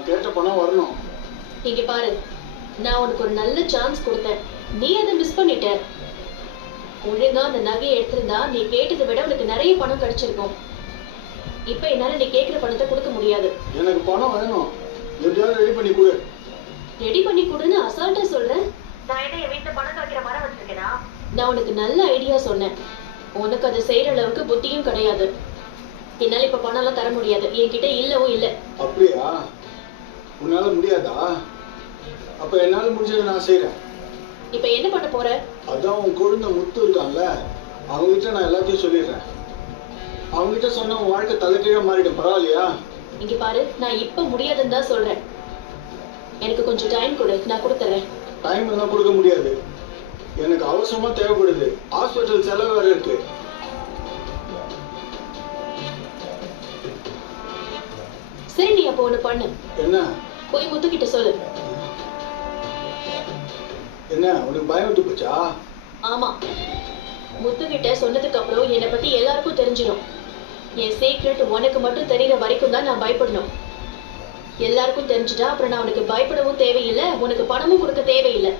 நான் கேட்ட பணம் வரணும். இங்க பாரு, நான் உனக்கு ஒரு நல்ல சான்ஸ் கொடுத்தேன், நீ அதை மிஸ் பண்ணிட்ட. ஒழுங்கா அந்த நகையை எடுத்திருந்தா நீ கேட்டதை விட உனக்கு நிறைய பணம் கிடைச்சிருக்கும். இப்ப என்னால நீ கேட்கிற பணத்தை கொடுக்க முடியாது. எனக்கு பணம் வேணும், எப்படியாவது ரெடி பண்ணி கொடு. ரெடி பண்ணி கொடுன்னு அசால்ட்டா சொல்றேன். நான் என்ன என் வீட்டுல பணம் காய்க்கிற மரம் வச்சிருக்கேனா? நான் உனக்கு நல்ல ஐடியா சொன்னேன், உனக்கு அதை செய்யற அளவுக்கு புத்தியும் கிடையாது. என்னால இப்ப பணம் எல்லாம் தர முடியாது, என்கிட்ட இல்லவும் இல்ல. அப்படியா? உன்னால முடியாதா? அப்ப என்னால முடிஞ்சதை நான் செய்யறேன். இப்ப என்ன பண்ண போற? அதான் உன் குழந்தை முத்து இருக்கான்ல, அவங்ககிட்ட நான் எல்லாத்தையும் சொல்லிடுறேன். அவங்ககிட்ட சொன்ன உன் வாழ்க்கை தலைக்கீழ மாறிடும், பரவாயில்லையா? இங்க பாரு, நான் இப்ப முடியாதுன்னு தான் சொல்றேன். எனக்கு கொஞ்சம் டைம் கொடு, நான் கொடுத்துறேன். டைம் எல்லாம் கொடுக்க முடியாது, எனக்கு அவசரமா தேவைப்படுது. ஹாஸ்பிட்டல் செலவு வேற இருக்கு. சரி, நீ அப்போ ஒண்ணு பண்ணு. என்ன? போய் முத்துக்கிட்ட சொல்லு. என்ன உனக்கு பயம் விட்டு போச்சா? ஆமா, முத்துக்கிட்ட சொன்னதுக்கு அப்புறம் என்னை பத்தி எல்லாருக்கும் தெரிஞ்சிடும். என் சீக்ரெட் உனக்கு மட்டும் தெரியற வரைக்கும் தான் நான் பயப்படணும். எல்லாருக்கும் தெரிஞ்சுட்டா அப்புறம் நான் உனக்கு பயப்படவும் தேவையில்லை, உனக்கு பணமும் கொடுக்க தேவையில்லை.